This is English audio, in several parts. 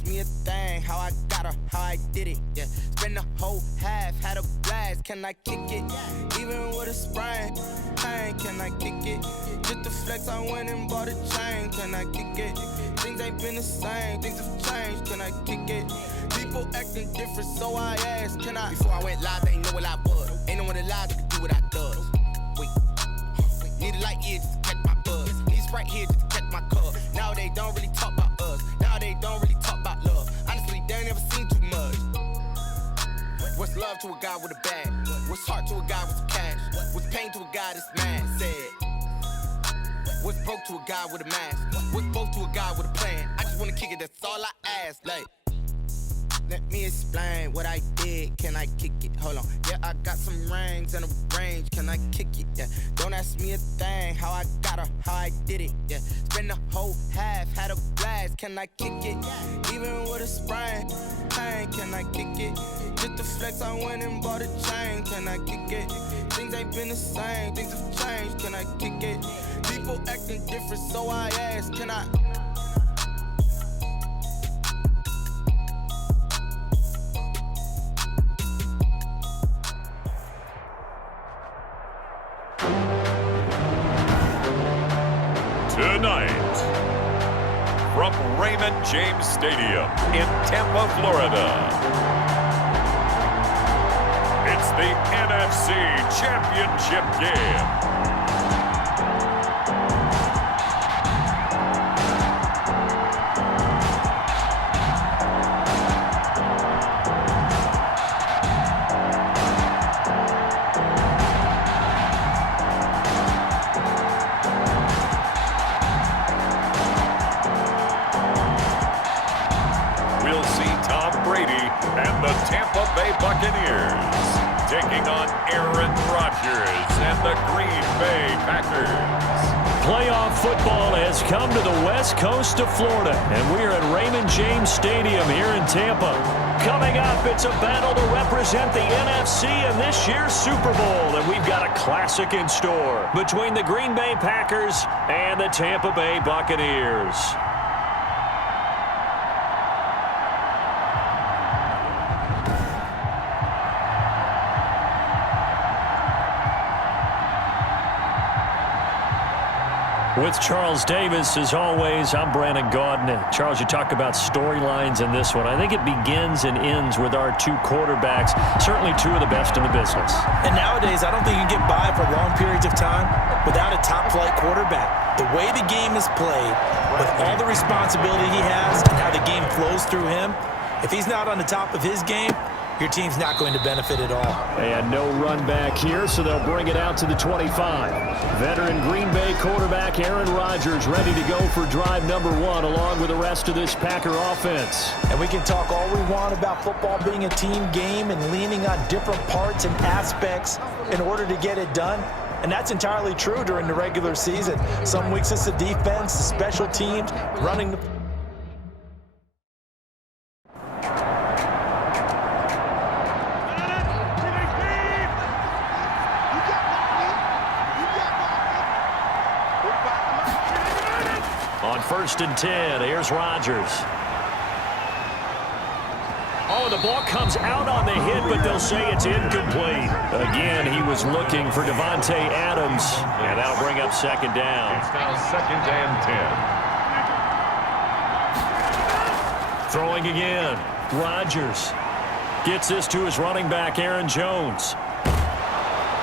ask me a thing, how I got her, how I did it, yeah. Spend the whole half, had a blast, can I kick it? Even with a sprain, pain, can I kick it? Just to flex, I went and bought a chain, can I kick it? Things ain't been the same, things have changed, can I kick it? People acting different, so I asked, can I? Before I went live, they ain't know what I was. Ain't no one alive that could do what I does. Wait, need a light here just to catch my buzz. Need Sprite here just to catch my cup. Now they don't really talk about us. Now they don't really talk about love. Honestly, they ain't never seen too much. What's love to a guy with a bag? What's heart to a guy with some cash? What's pain to a guy that's mad? Said. What's broke to a guy with a mask? What's both to a guy with a plan? I just wanna kick it, that's all I ask. Like, let me explain what I did. Can I kick it? Hold on. Yeah, I got some rings and a range. Can I kick it? Yeah. Don't ask me a thing. How I got her, how I did it. Yeah. Spend the whole half, had a blast. Can I kick it? Even with a sprain, pain. Can I kick it? Just to flex, I went and bought a chain. Can I kick it? Things ain't been the same. Things have changed. Can I kick it? People acting different, so I ask. Can I? Tonight, from Raymond James Stadium in Tampa, Florida, it's the NFC Championship game. And the Tampa Bay Buccaneers taking on Aaron Rodgers and the Green Bay Packers. Playoff football has come to the west coast of Florida, and we're at Raymond James Stadium here in Tampa. Coming up, it's a battle to represent the NFC in this year's Super Bowl, and we've got a classic in store between the Green Bay Packers and the Tampa Bay Buccaneers. With Charles Davis, as always, I'm Brandon Gaudin. Charles, you talk about storylines in this one. I think it begins and ends with our two quarterbacks, certainly two of the best in the business. And nowadays, I don't think you can get by for long periods of time without a top-flight quarterback. The way the game is played, with all the responsibility he has and how the game flows through him, if he's not on the top of his game, your team's not going to benefit at all. And no run back here, so they'll bring it out to the 25. Veteran Green Bay quarterback Aaron Rodgers ready to go for drive number one along with the rest of this Packer offense. And we can talk all we want about football being a team game and leaning on different parts and aspects in order to get it done. And that's entirely true during the regular season. Some weeks it's the defense, the special teams, running the... On 1st and 10, here's Rodgers. Oh, the ball comes out on the hit, but they'll say it's incomplete. Again, he was looking for Devontae Adams, and that'll bring up second down. It's now 2nd and 10. Throwing again. Rodgers gets this to his running back, Aaron Jones.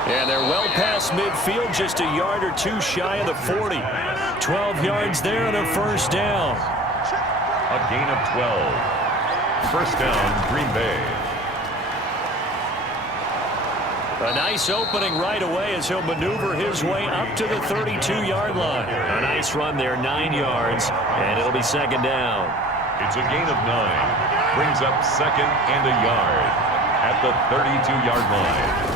And they're well past midfield, just a yard or two shy of the 40. 12 yards there and a first down. A gain of 12. First down, Green Bay. A nice opening right away as he'll maneuver his way up to the 32-yard line. A nice run there, 9 yards, and it'll be second down. It's a gain of 9. Brings up second and a yard at the 32-yard line.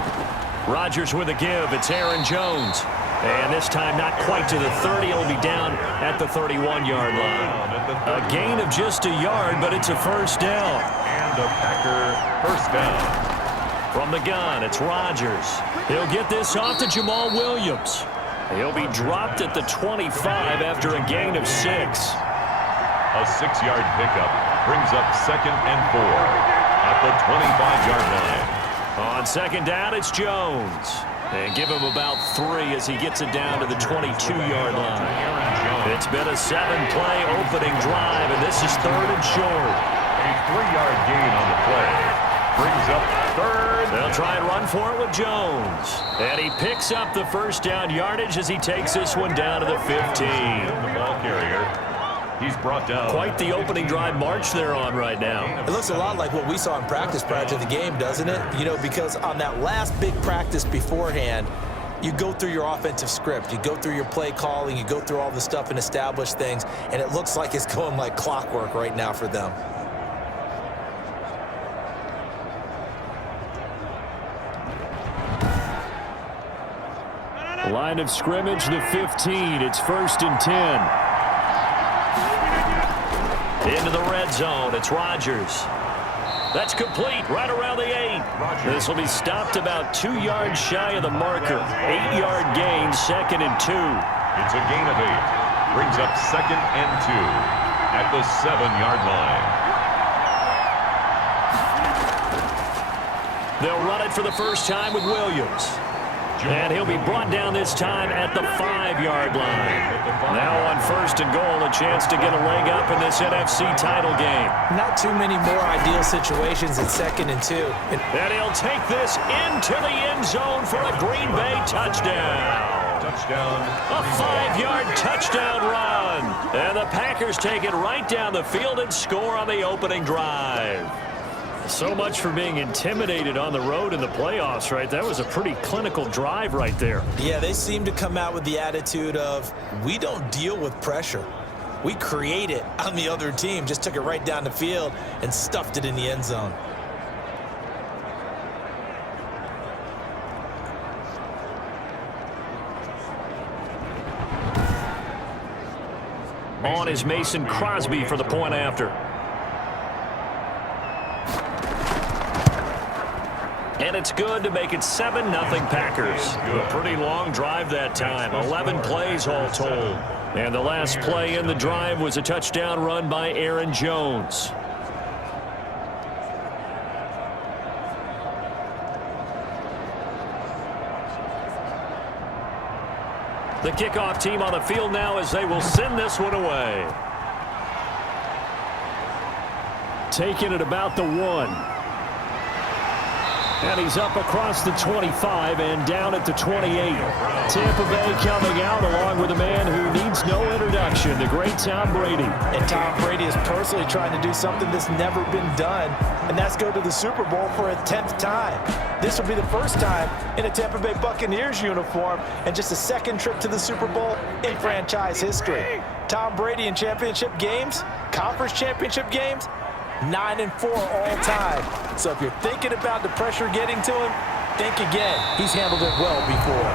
Rodgers with a give. It's Aaron Jones. And this time not quite to the 30. It'll be down at the 31-yard line. A gain of just a yard, but it's a first down. And a Packer first down. From the gun, it's Rodgers. He'll get this off to Jamal Williams. He'll be dropped at the 25 after a gain of 6. A 6-yard pickup. Brings up 2nd and 4 at the 25-yard line. On 2nd down, it's Jones. And give him about 3 as he gets it down to the 22-yard line. It's been a 7-play opening drive, and this is 3rd and short. A 3-yard gain on the play. Brings up 3rd. They'll try and run for it with Jones. And he picks up the first down yardage as he takes this one down to the 15. The ball carrier. He's brought down. Quite the opening drive march they're on right now. It looks a lot like what we saw in practice prior to the game, doesn't it? You know, because on that last big practice beforehand, you go through your offensive script. You go through your play calling. You go through all the stuff and establish things. And it looks like it's going like clockwork right now for them. Line of scrimmage, the 15. It's 1st and 10. Into the red zone. It's Rodgers. That's complete right around the 8. This will be stopped about 2 yards shy of the marker. 8-yard gain, 2nd and 2. It's a gain of 8. Brings up 2nd and 2 at the 7-yard line. They'll run it for the first time with Williams. And he'll be brought down this time at the 5-yard line. Now on 1st and goal, a chance to get a leg up in this NFC title game. Not too many more ideal situations at 2nd and 2. And he'll take this into the end zone for a Green Bay touchdown. Touchdown. A 5-yard touchdown run. And the Packers take it right down the field and score on the opening drive. So much for being intimidated on the road in the playoffs, right? That was a pretty clinical drive right there. Yeah, they seem to come out with the attitude of, we don't deal with pressure. We create it on the other team. Just took it right down the field and stuffed it in the end zone. On is Mason Crosby for the point after. And it's good to make it 7-0 Packers. A pretty long drive that time. 11 plays all told. And the last play in the drive was a touchdown run by Aaron Jones. The kickoff team on the field now as they will send this one away. Taking it about the 1. And he's up across the 25 and down at the 28. Tampa Bay coming out along with a man who needs no introduction, the great Tom Brady. And Tom Brady is personally trying to do something that's never been done, and that's go to the Super Bowl for a 10th time. This will be the first time in a Tampa Bay Buccaneers uniform and just a 2nd trip to the Super Bowl in franchise history. Tom Brady in championship games, conference championship games, 9-4 all time. So if you're thinking about the pressure getting to him, think again. He's handled it well before.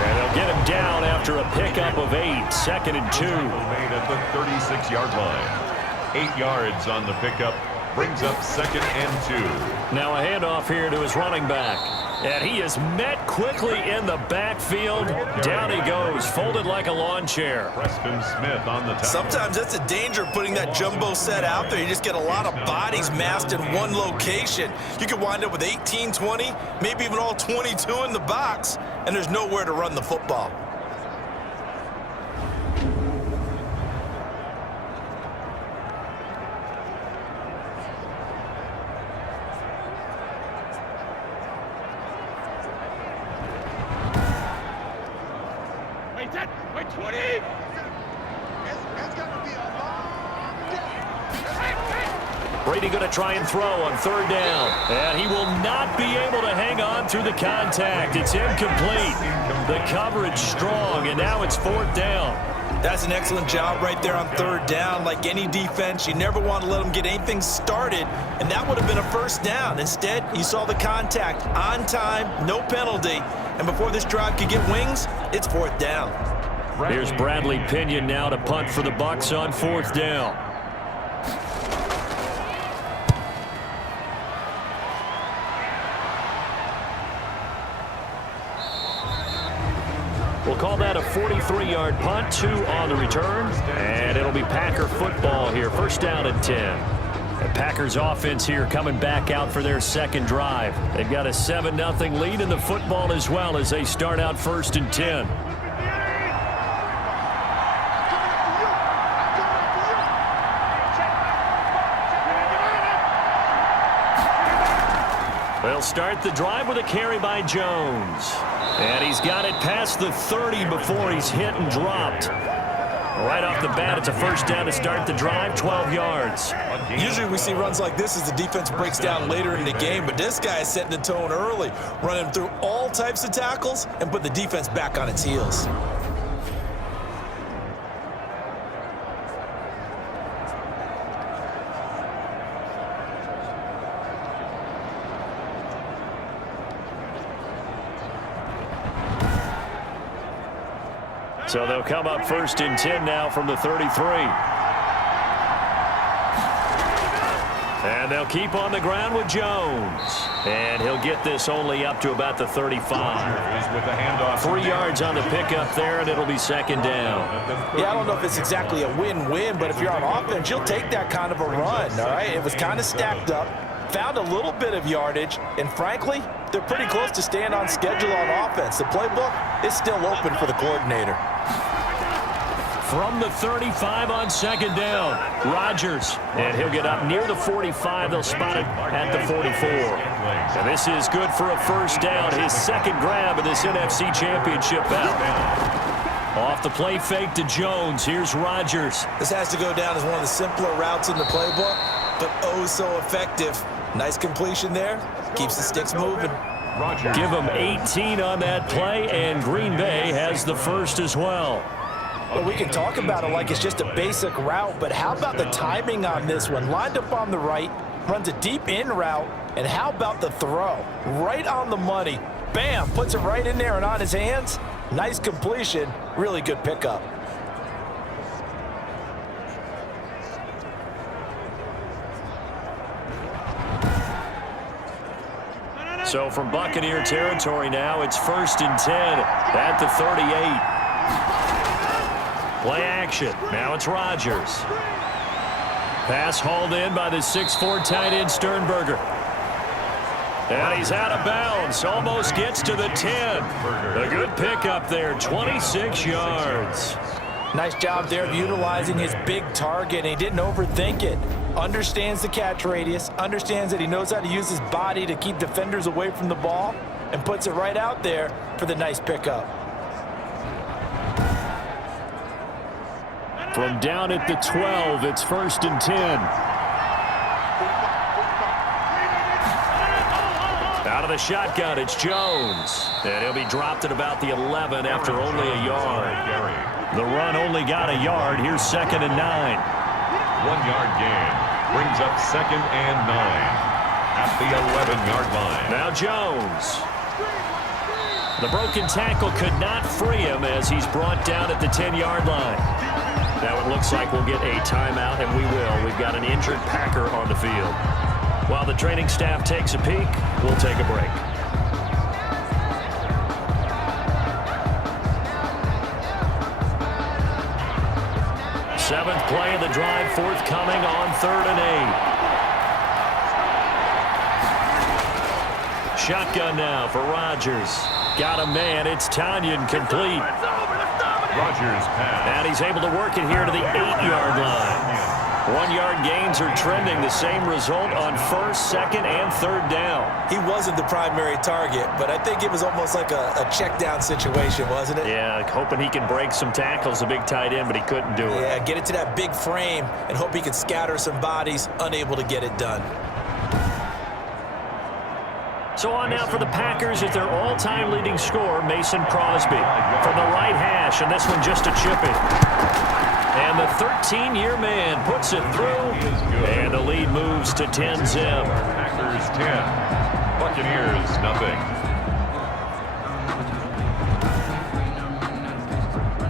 And they'll get him down after a pickup of 8, 2nd and 2. Made at the 36-yard line. 8 yards on the pickup. Brings up 2nd and 2. Now a handoff here to his running back. And he is met quickly in the backfield. Down he goes, folded like a lawn chair. Preston Smith on the tackle. Sometimes that's a danger putting that jumbo set out there. You just get a lot of bodies massed in one location. You could wind up with 18, 20, maybe even all 22 in the box, and there's nowhere to run the football. Wait, 20! It's going to be a long day. Brady going to try and throw on 3rd down. And he will not be able to hang on through the contact. It's incomplete. The coverage strong, and now it's 4th down. That's an excellent job right there on 3rd down. Like any defense, you never want to let them get anything started, and that would have been a 1st down. Instead, you saw the contact on time, no penalty, and before this drive could get wings, it's 4th down. Here's Bradley Pinion now to punt for the Bucs on 4th down. We'll call that a 43-yard punt, 2 on the return, and it'll be Packer football here. First down and 10. The Packers offense here coming back out for their second drive. They've got a 7-0 lead in the football as well as they start out first and 10. They'll start the drive with a carry by Jones. And he's got it past the 30 before he's hit and dropped. Right off the bat, it's a first down to start the drive, 12 yards. Usually we see runs like this as the defense breaks down later in the game, but this guy is setting the tone early, running through all types of tackles and put the defense back on its heels. So they'll come up first and 10 now from the 33. And they'll keep on the ground with Jones. And he'll get this only up to about the 35. 3 yards on the pickup there, and it'll be second down. Yeah, I don't know if it's exactly a win-win, but if you're on offense, you'll take that kind of a run, all right? It was kind of stacked up, found a little bit of yardage, and frankly, they're pretty close to staying on schedule on offense. The playbook is still open for the coordinator. From the 35 on second down, Rodgers. And he'll get up near the 45. They'll spot it at the 44. And this is good for a first down. His second grab of this NFC Championship bout. Off the play fake to Jones. Here's Rodgers. This has to go down as one of the simpler routes in the playbook, but oh so effective. Nice completion there. Keeps the sticks moving. Give him 18 on that play, and Green Bay has the first as well. Well, we can talk about it like it's just a basic route, but how about the timing on this one? Lined up on the right, runs a deep in route, and how about the throw? Right on the money. Bam, puts it right in there and on his hands. Nice completion, really good pickup. So from Buccaneer territory now, it's first and 10 at the 38. Play action. Now it's Rodgers. Pass hauled in by the 6'4" tight end Sternberger. And he's out of bounds. Almost gets to the 10. A good pickup there, 26 yards. Nice job there of utilizing his big target, and he didn't overthink it. Understands the catch radius, understands that he knows how to use his body to keep defenders away from the ball, and puts it right out there for the nice pickup. From down at the 12, it's first and 10. Out of the shotgun, it's Jones. And he'll be dropped at about the 11 after only a yard. The run only got a yard. Here's second and 9. 1-yard gain brings up second and 9 at the 11-yard line. Now Jones. The broken tackle could not free him as he's brought down at the 10-yard line. Now it looks like we'll get a timeout, and we will. We've got an injured Packer on the field. While the training staff takes a peek, we'll take a break. Seventh play of the drive forthcoming on 3rd and 8. Shotgun now for Rodgers. Got a man. It's Tanyan complete. Rodgers pass. And he's able to work it here to the 8-yard line. 1-yard gains are trending. The same result on 1st, 2nd, and 3rd down. He wasn't the primary target, but I think it was almost like a check down situation, wasn't it? Yeah, hoping he can break some tackles, a big tight end, but he couldn't do it. Yeah, get it to that big frame and hope he can scatter some bodies, unable to get it done. So on now for the Packers is their all-time leading scorer, Mason Crosby. From the right hash, and this one just a chipping. And the 13-year man puts it through, and the lead moves to 10-zip. Packers 10, Buccaneers nothing.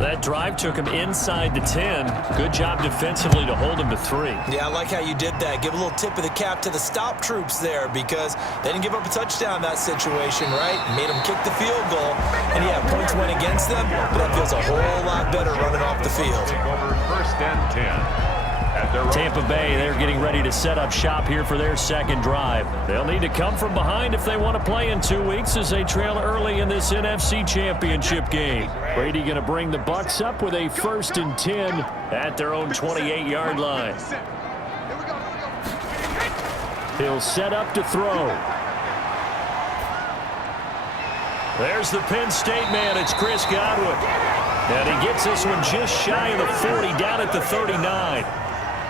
That drive took him inside the 10. Good job defensively to hold him to 3. Yeah, I like how you did that. Give a little tip of the cap to the stop troops there because they didn't give up a touchdown in that situation, right? Made them kick the field goal. And, yeah, points went against them, but that feels a whole lot better running off the field. First and 10. Tampa Bay, they're getting ready to set up shop here for their second drive. They'll need to come from behind if they want to play in 2 weeks as they trail early in this NFC Championship game. Brady going to bring the Bucs up with a 1st and 10 at their own 28-yard line. He'll set up to throw. There's the Penn State man. It's Chris Godwin. And he gets this one just shy of the 40, down at the 39.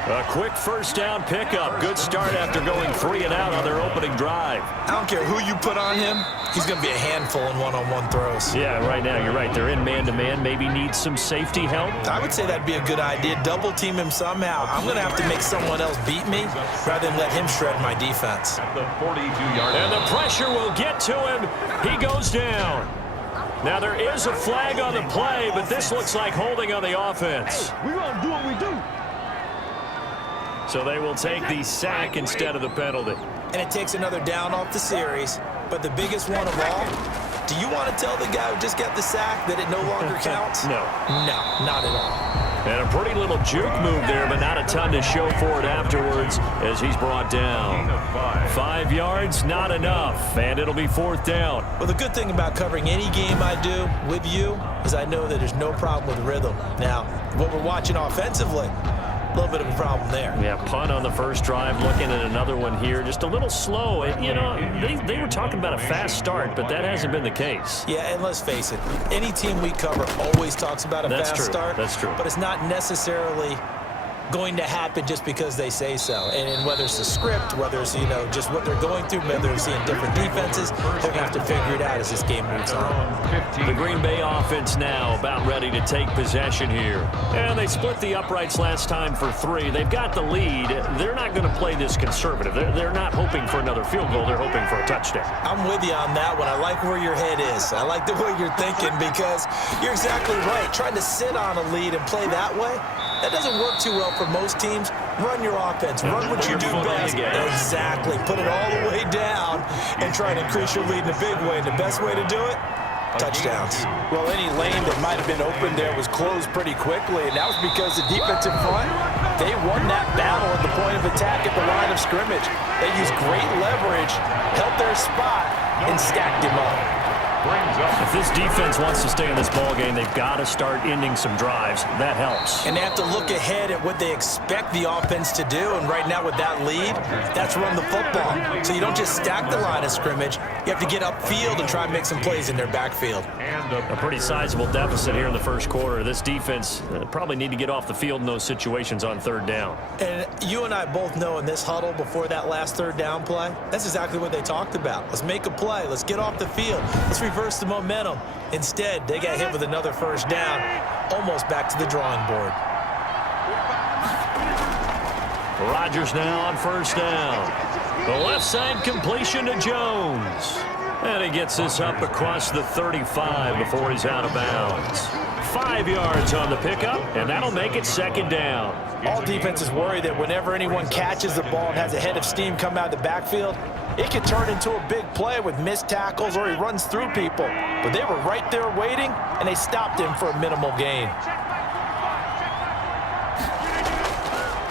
A quick first down pickup. Good start after going 3 and out on their opening drive. I don't care who you put on him. He's going to be a handful in one-on-one throws. Yeah, right now, you're right. They're in man-to-man. Maybe needs some safety help. I would say that'd be a good idea. Double team him somehow. I'm going to have to make someone else beat me rather than let him shred my defense. At the 42-yard And the pressure will get to him. He goes down. Now, there is a flag on the play, but this looks like holding on the offense. We're going to do what we do. So they will take the sack instead of the penalty. And it takes another down off the series. But the biggest one of all, do you want to tell the guy who just got the sack that it no longer counts? No. No, not at all. And a pretty little juke move there, but not a ton to show for it afterwards as he's brought down. 5 yards, not enough, and it'll be 4th down. Well, the good thing about covering any game I do with you is I know that there's no problem with rhythm. Now, what we're watching offensively, a little bit of a problem there. Yeah, punt on the first drive, looking at another one here. Just a little slow. You know, they were talking about a fast start, but that hasn't been the case. Yeah, and let's face it, any team we cover always talks about a fast start. That's true. But it's not necessarily going to happen just because they say so. And whether it's the script, whether it's, you know, just what they're going through, whether they're seeing different defenses, they're going to have to figure it out as this game moves on. The Green Bay offense now about ready to take possession here. And they split the uprights last time for 3. They've got the lead. They're not going to play this conservative. They're not hoping for another field goal. They're hoping for a touchdown. I'm with you on that one. I like where your head is. I like the way you're thinking because you're exactly right. Trying to sit on a lead and play that way, that doesn't work too well for most teams. Run your offense. Run what you do best. Exactly. Put it all the way down and try to increase your lead in a big way. And the best way to do it, touchdowns. Well, any lane that might have been open there was closed pretty quickly, and that was because the defensive front, they won that battle at the point of attack at the line of scrimmage. They used great leverage, held their spot, and stacked him up. If this defense wants to stay in this ballgame, they've got to start ending some drives. That helps. And they have to look ahead at what they expect the offense to do. And right now with that lead, that's run the football. So you don't just stack the line of scrimmage. You have to get upfield and try and make some plays in their backfield. A pretty sizable deficit here in the first quarter. This defense probably need to get off the field in those situations on 3rd down. And you and I both know in this huddle before that last 3rd down play, that's exactly what they talked about. Let's make a play. Let's get off the field. Let's reverse the momentum. Instead, they got hit with another 1st down, almost back to the drawing board. Rodgers now on 1st down. The left side completion to Jones. And he gets this up across the 35 before he's out of bounds. 5 yards on the pickup, and that'll make it 2nd down. All defenses worry that whenever anyone catches the ball and has a head of steam come out of the backfield, it can turn into a big play with missed tackles or he runs through people. But they were right there waiting, and they stopped him for a minimal gain.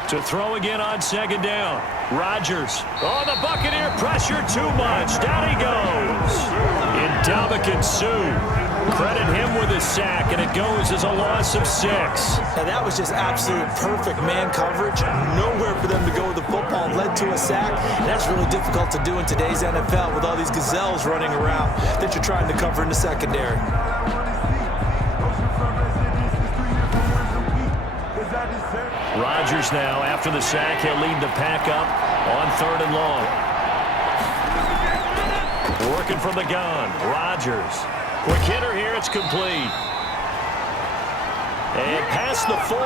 To throw again on 2nd down. Rodgers. Oh, the Buccaneer pressure too much. Down he goes. Ndamukong Suh. Credit him with a sack, and it goes as a loss of 6. And that was just absolute perfect man coverage. Nowhere for them to go with the football, led to a sack. And that's really difficult to do in today's NFL with all these gazelles running around that you're trying to cover in the secondary. Rodgers now, after the sack, he'll lead the pack up on 3rd and long. Working from the gun, Rodgers. Quick hitter here, it's complete. And past the 40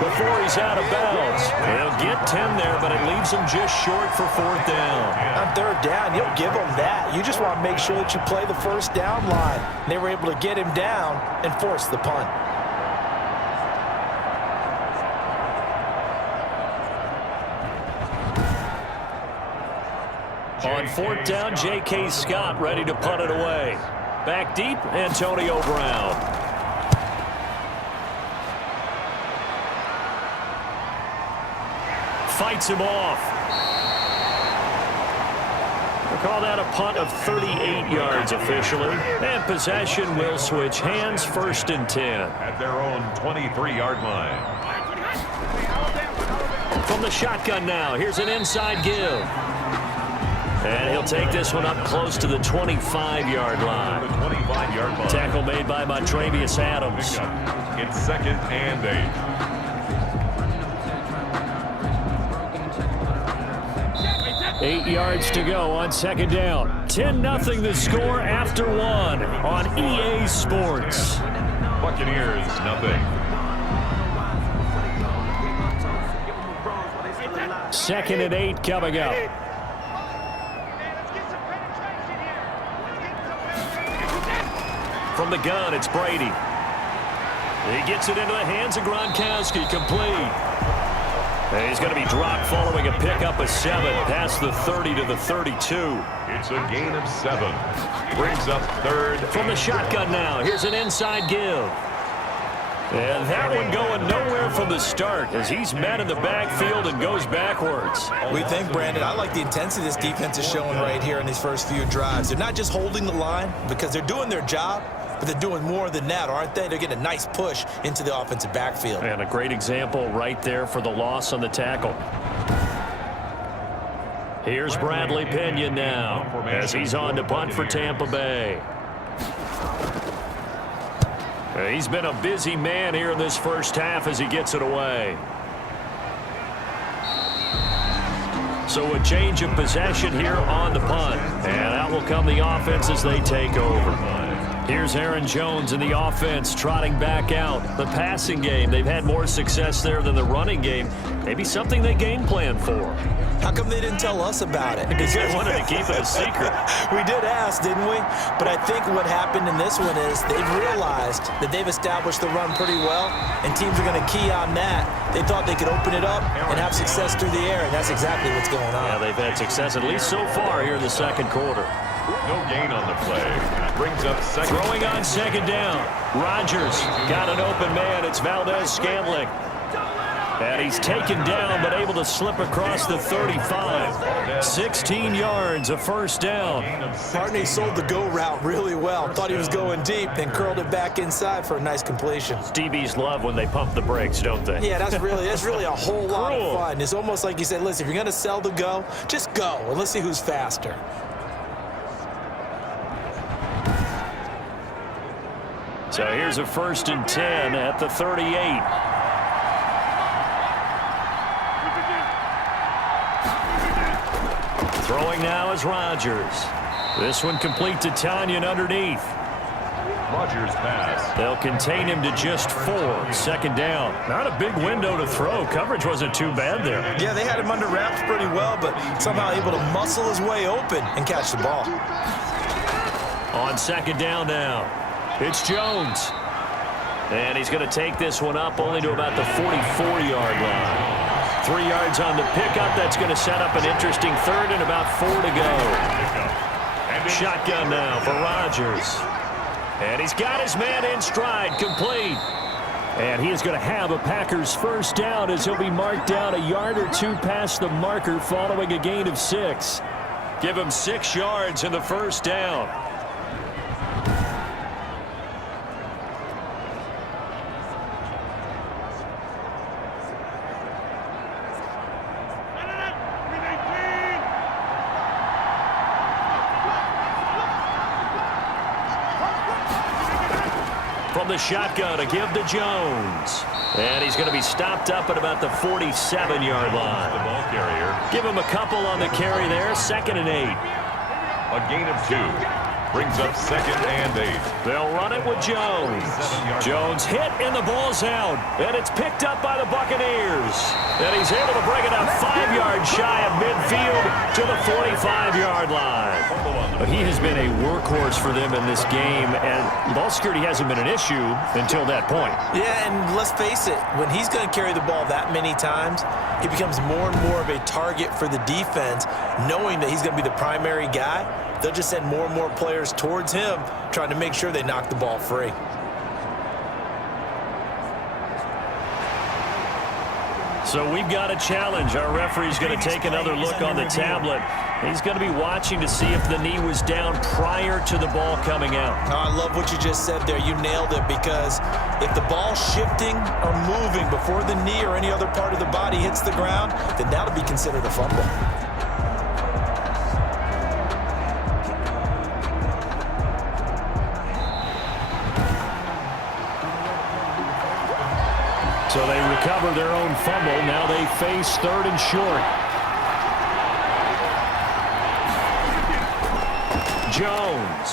before he's out of bounds. He'll get 10 there, but it leaves him just short for 4th down. On 3rd down, you'll give them that. You just want to make sure that you play the 1st down line. They were able to get him down and force the punt. On fourth down, J.K. Scott ready to punt it away. Back deep, Antonio Brown. Fights him off. We'll call that a punt of 38 yards officially. And possession will switch hands, 1st and 10. At their own 23-yard line. From the shotgun now, here's an inside give. And he'll take this one up close to the 25-yard line. The 25-yard line. Tackle made by Montravius Adams. It's 2nd and 8. 8 yards to go on 2nd down. 10-0 the score after 1 on EA Sports. Buccaneers, nothing. 2nd and 8 coming up. From the gun, it's Brady. He gets it into the hands of Gronkowski, complete. And he's going to be dropped following a pickup of 7 past the 30 to the 32. It's a gain of 7. Brings up 3rd. From the shotgun now, here's an inside give. And that one going nowhere from the start as he's met in the backfield and goes backwards. We think, Brandon, I like the intensity this defense is showing right here in these first few drives. They're not just holding the line because they're doing their job, but they're doing more than that, aren't they? They're getting a nice push into the offensive backfield. And a great example right there for the loss on the tackle. Here's Bradley Pinion now as he's on to punt for Tampa Bay. He's been a busy man here in this first half as he gets it away. So a change of possession here on the punt. And out will come the offense as they take over. Here's Aaron Jones in the offense trotting back out. The passing game, they've had more success there than the running game. Maybe something they game plan for. How come they didn't tell us about it? Because they wanted to keep it a secret. We did ask, didn't we? But I think what happened in this one is they've realized that they've established the run pretty well, and teams are going to key on that. They thought they could open it up and have success through the air, and that's exactly what's going on. Yeah, they've had success at least so far here in the second quarter. No gain on the play. Brings up 2nd. Throwing on 2nd down. Rodgers got an open man. It's Valdez-Scantling. And he's taken down but able to slip across the 35. 16 yards, a 1st down. Partney sold the go route really well. Thought he was going deep, then curled it back inside for a nice completion. DBs love when they pump the brakes, don't they? Yeah, that's really a whole lot of fun. It's almost like you said, listen, if you're going to sell the go, just go, and let's see who's faster. So here's a 1st and 10 at the 38. Throwing now is Rodgers. This one complete to Tanyan underneath. Rodgers pass. They'll contain him to just 4. 2nd down. Not a big window to throw. Coverage wasn't too bad there. Yeah, they had him under wraps pretty well, but somehow able to muscle his way open and catch the ball. On 2nd down now, it's Jones. And he's going to take this one up only to about the 44-yard line. 3 yards on the pickup. That's going to set up an interesting 3rd and about 4 to go. Shotgun now for Rodgers. And he's got his man in stride, complete. And he is going to have a Packers 1st down as he'll be marked down a yard or 2 past the marker following a gain of 6. Give him 6 yards in the 1st down. From the shotgun, a give to Jones. And he's going to be stopped up at about the 47-yard line. The ball carrier. Give him a couple on the carry there. 2nd and 8. A gain of 2. Brings up 2nd and 8. They'll run it with Jones. Jones hit and the ball's out. And it's picked up by the Buccaneers. And he's able to bring it up 5 yards shy of midfield to the 45-yard line. But he has been a workhorse for them in this game, and ball security hasn't been an issue until that point. Yeah, and let's face it, when he's going to carry the ball that many times, he becomes more and more of a target for the defense, knowing that he's going to be the primary guy. They'll just send more and more players towards him, trying to make sure they knock the ball free. So we've got a challenge. Our referee's going to take another look on the tablet. He's going to be watching to see if the knee was down prior to the ball coming out. Oh, I love what you just said there. You nailed it, because if the ball's shifting or moving before the knee or any other part of the body hits the ground, then that'll be considered a fumble. So they recover their own fumble. Now they face 3rd and short. Jones.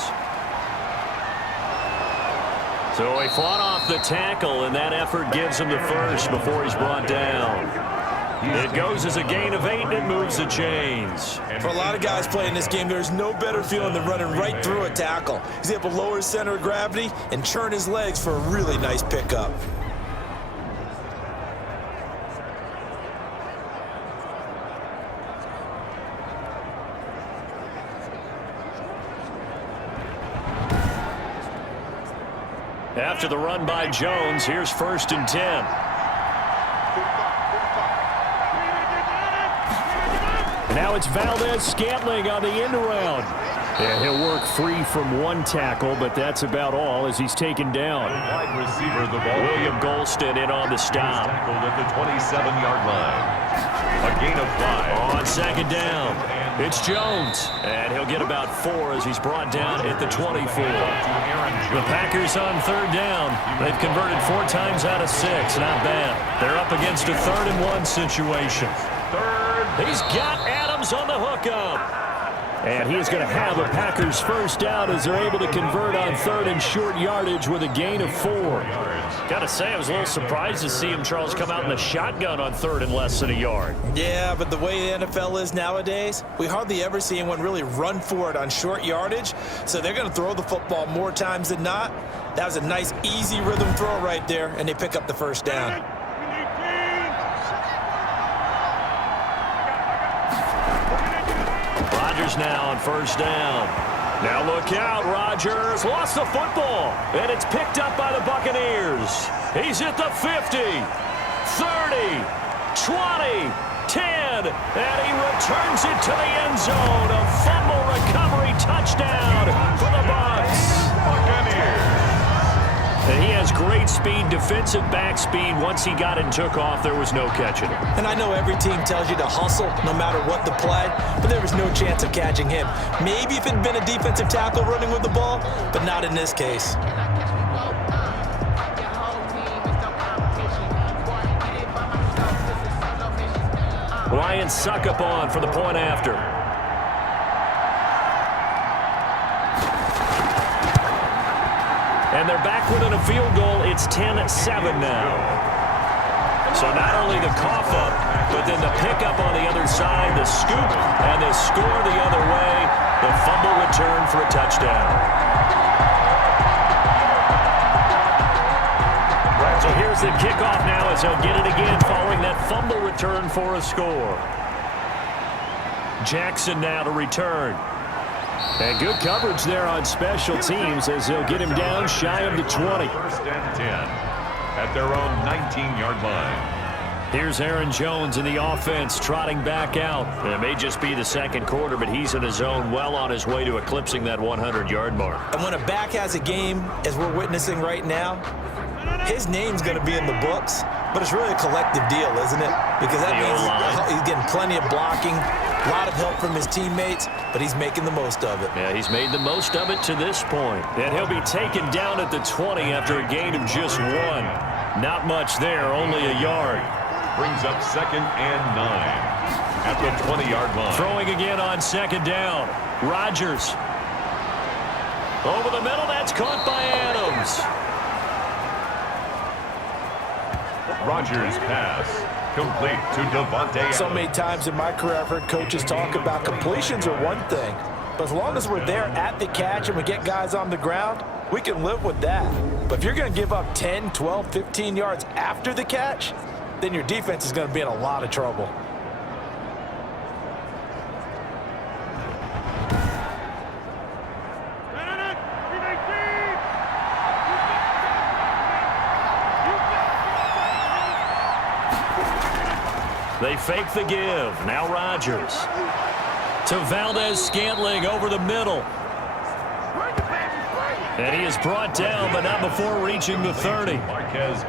So he fought off the tackle, and that effort gives him the first before he's brought down. It goes as a gain of 8, and it moves the chains. For a lot of guys playing this game, there's no better feeling than running right through a tackle. He's able to lower his center of gravity and churn his legs for a really nice pickup. After the run by Jones, here's 1st and 10. Now it's Valdez-Scantling on the end around. Yeah, he'll work free from one tackle, but that's about all as he's taken down. Wide receiver, the ball. William Golston in on the stop. Tackled at the 27-yard line. A gain of 5. On 2nd down, it's Jones, and he'll get about 4 as he's brought down at the 24. The Packers on 3rd down. They've converted 4 times out of 6. Not bad. They're up against a 3rd and 1 situation. He's got Adams on the hookup. And he is going to have a Packers first down as they're able to convert on 3rd and short yardage with a gain of 4. Got to say, I was a little surprised to see him, Charles, come out in the shotgun on 3rd and less than a yard. Yeah, but the way the NFL is nowadays, we hardly ever see anyone really run for it on short yardage. So they're going to throw the football more times than not. That was a nice, easy rhythm throw right there, and they pick up the first down. Rodgers now on 1st down. Now look out, Rodgers lost the football, and it's picked up by the Buccaneers. He's at the 50, 30, 20, 10, and he returns it to the end zone. A fumble recovery touchdown for the Bucs. Buccaneers. And he has great speed, defensive back speed. Once he got it and took off, there was no catching him. And I know every team tells you to hustle no matter what the play, but there was no chance of catching him. Maybe if it had been a defensive tackle running with the ball, but not in this case. Ryan Suckup on for the point after. And they're back within a field goal. It's 10-7 now. So not only the cough up, but then the pickup on the other side, the scoop, and the score the other way. The fumble return for a touchdown. So here's the kickoff now as he'll get it again following that fumble return for a score. Jackson now to return. And good coverage there on special teams as they'll get him down shy of the 20. 1st and 10 at their own 19-yard line. Here's Aaron Jones in the offense trotting back out. It may just be the 2nd quarter, but he's in his zone well on his way to eclipsing that 100-yard mark. And when a back has a game, as we're witnessing right now, his name's going to be in the books, but it's really a collective deal, isn't it? Because that means he's getting plenty of blocking, a lot of help from his teammates, but he's making the most of it. Yeah, he's made the most of it to this point. And he'll be taken down at the 20 after a gain of just 1. Not much there, only a yard. Brings up 2nd and 9 at the 20-yard line. Throwing again on 2nd down. Rodgers. Over the middle, that's caught by Adams. Rodgers pass complete to Devontae Adams. So many times in my career I've heard coaches talk about completions are one thing, but as long as we're there at the catch and we get guys on the ground, we can live with that. But if you're going to give up 10, 12, 15 yards after the catch, then your defense is going to be in a lot of trouble. They fake the give. Now Rodgers. To Valdez-Scantling over the middle. And he is brought down, but not before reaching the 30.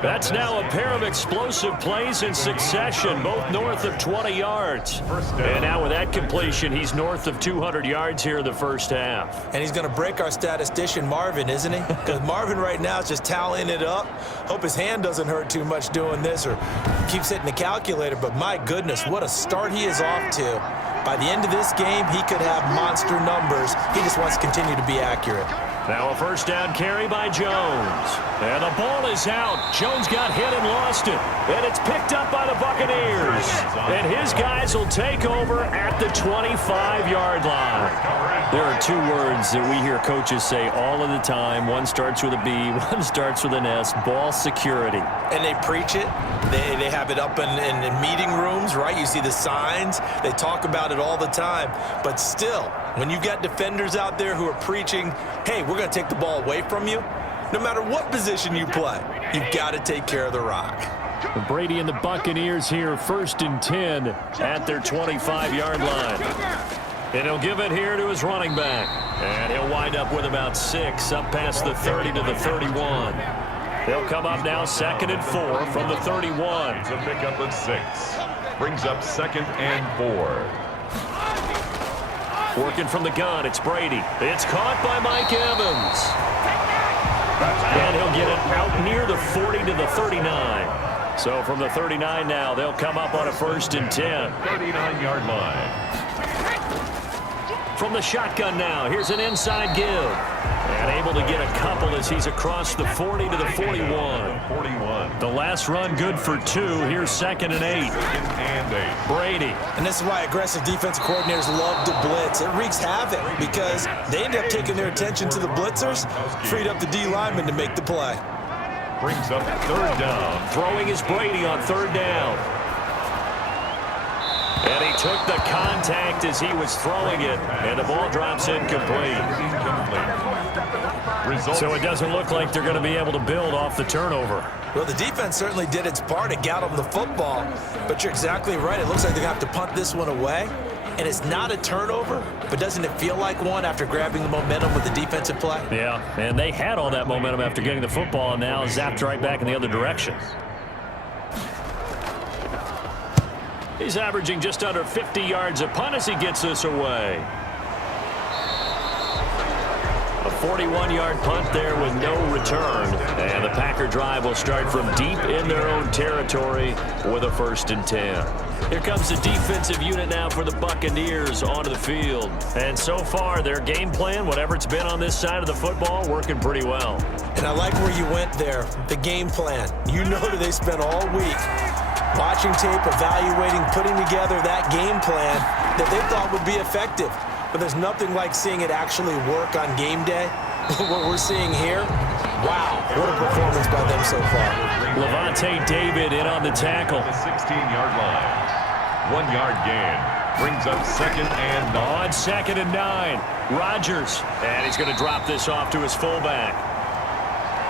That's now a pair of explosive plays in succession, both north of 20 yards. And now with that completion, he's north of 200 yards here in the first half. And he's going to break our statistician, Marvin, isn't he? Because Marvin right now is just tallying it up. Hope his hand doesn't hurt too much doing this or keeps hitting the calculator. But my goodness, what a start he is off to. By the end of this game, he could have monster numbers. He just wants to continue to be accurate. Now a first down carry by Jones. And the ball is out. Jones got hit and lost it. And it's picked up by the Buccaneers. And his guys will take over at the 25-yard line. There are two words that we hear coaches say all of the time. One starts with a B, one starts with an S. Ball security. And they preach it. They have it up in meeting rooms, right? You see the signs. They talk about it all the time. But still, when you got defenders out there who are preaching, hey, we're going to take the ball away from you, no matter what position you play, you've got to take care of the rock. Brady and the Buccaneers here, 1st and 10 at their 25-yard line. And he'll give it here to his running back. And he'll wind up with about 6 up past the 30 to the 31. They'll come up now 2nd and 4 from the 31. To pick up at 6. Brings up 2nd and 4. Working from the gun, it's Brady. It's caught by Mike Evans. And he'll get it out near the 40 to the 39. So from the 39 now, they'll come up on a 1st and 10. 39-yard line. From the shotgun now, here's an inside give. And able to get a couple as he's across the 40 to the 41. 41. The last run good for 2. Here's 2nd and 8. 2nd and 8. Brady. And this is why aggressive defensive coordinators love to blitz. It wreaks havoc because they end up taking their attention to the blitzers, freed up the D lineman to make the play. Brings up 3rd down. Throwing is Brady on 3rd down. And he took the contact as he was throwing it, and the ball drops incomplete. So it doesn't look like they're going to be able to build off the turnover. Well, the defense certainly did its part to get them the football, but you're exactly right. It looks like they're going to have to punt this one away, and it's not a turnover, but doesn't it feel like one after grabbing the momentum with the defensive play? Yeah, and they had all that momentum after getting the football, and now zapped right back in the other direction. He's averaging just under 50 yards a punt as he gets this away. A 41-yard punt there with no return. And the Packer drive will start from deep in their own territory with a 1st and 10. Here comes the defensive unit now for the Buccaneers onto the field. And so far, their game plan, whatever it's been on this side of the football, working pretty well. And I like where you went there, the game plan. You know that they spent all week watching tape, evaluating, putting together that game plan that they thought would be effective. But there's nothing like seeing it actually work on game day. What we're seeing here, wow, what a performance by them so far. Levante David in on the tackle. The 16-yard line. 1-yard gain. Brings up 2nd and 9. On 2nd and 9. Rodgers. And he's going to drop this off to his fullback.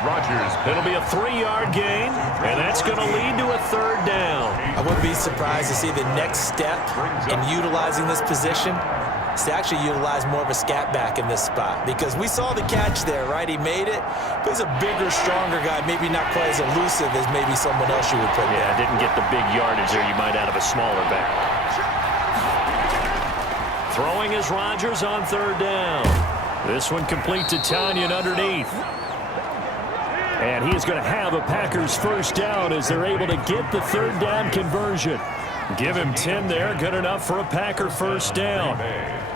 Rodgers. It'll be a 3-yard gain, and that's going to lead to a 3rd down. I wouldn't be surprised to see the next step in utilizing this position is to actually utilize more of a scat back in this spot, because we saw the catch there, right? He made it, but he's a bigger, stronger guy, maybe not quite as elusive as maybe someone else you would put there. Yeah, didn't get the big yardage there you might out of a smaller back. Throwing is Rodgers on 3rd down. This one complete to Tanyan underneath. And he is going to have a Packers 1st down as they're able to get the 3rd down conversion. Give him 10 there, good enough for a Packer 1st down.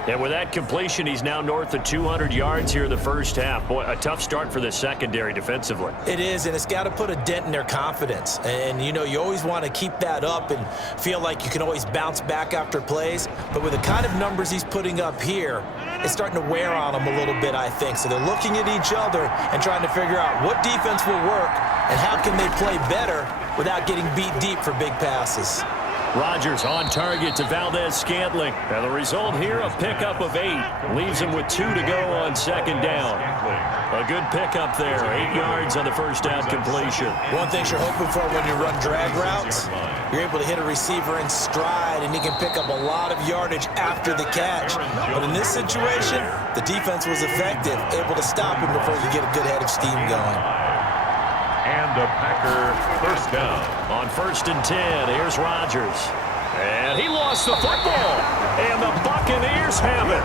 And with that completion, he's now north of 200 yards here in the first half. Boy, a tough start for the secondary defensively. It is, and it's got to put a dent in their confidence. And, you know, you always want to keep that up and feel like you can always bounce back after plays. But with the kind of numbers he's putting up here, it's starting to wear on them a little bit, I think. So they're looking at each other and trying to figure out what defense will work and how can they play better without getting beat deep for big passes. Rodgers on target to Valdez-Scantling. And the result here, a pickup of 8. Leaves him with 2 to go on second down. A good pickup there, 8 yards on the first down completion. One thing you're hoping for when you run drag routes, you're able to hit a receiver in stride, and he can pick up a lot of yardage after the catch. But in this situation, the defense was effective, able to stop him before you get a good head of steam going. And a Packer first down. On 1st and 10, here's Rodgers. And he lost the football. And the Buccaneers have it.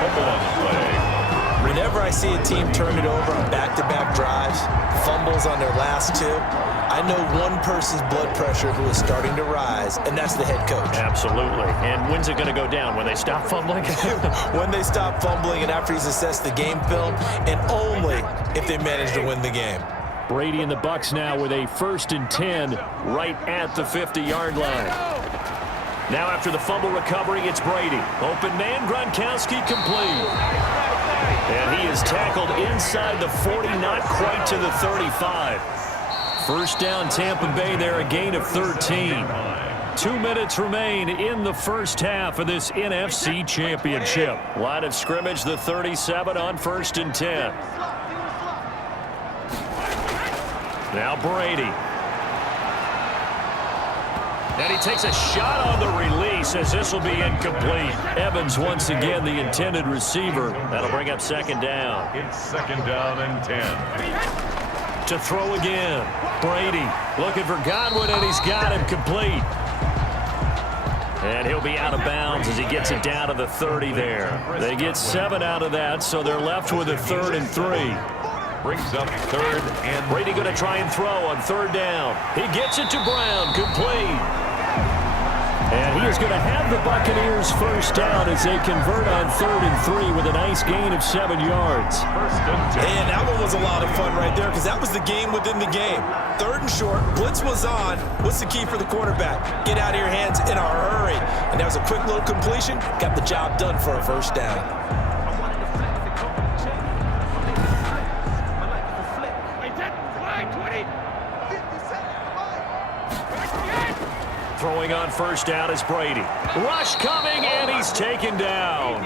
Fumble on the play. Whenever I see a team turn it over on back-to-back drives, fumbles on their last 2, I know one person's blood pressure who is starting to rise, and that's the head coach. Absolutely. And when's it going to go down? When they stop fumbling? When they stop fumbling and after he's assessed the game film, and only if they manage to win the game. Brady and the Bucs now with a 1st and 10 right at the 50-yard line. Now after the fumble recovery, it's Brady. Open man, Gronkowski complete. And he is tackled inside the 40, not quite to the 35. First down, Tampa Bay there, a gain of 13. 2 minutes remain in the first half of this NFC Championship. Line of scrimmage, the 37 on 1st and 10. Now Brady. And he takes a shot on the release as this will be incomplete. Evans once again the intended receiver. That'll bring up second down. It's 2nd down and 10. To throw again. Brady looking for Godwin, and he's got him complete. And he'll be out of bounds as he gets it down to the 30 there. They get 7 out of that, so they're left with a 3rd and 3. Brings up 3rd and... Brady going to try and throw on 3rd down. He gets it to Brown, complete. And he is going to have the Buccaneers first down as they convert on 3rd and 3 with a nice gain of 7 yards. 1st and 10. And that one was a lot of fun right there because that was the game within the game. 3rd and short, blitz was on. What's the key for the quarterback? Get out of your hands in a hurry. And that was a quick little completion. Got the job done for a first down. Throwing on first down is Brady. Rush coming, and he's taken down.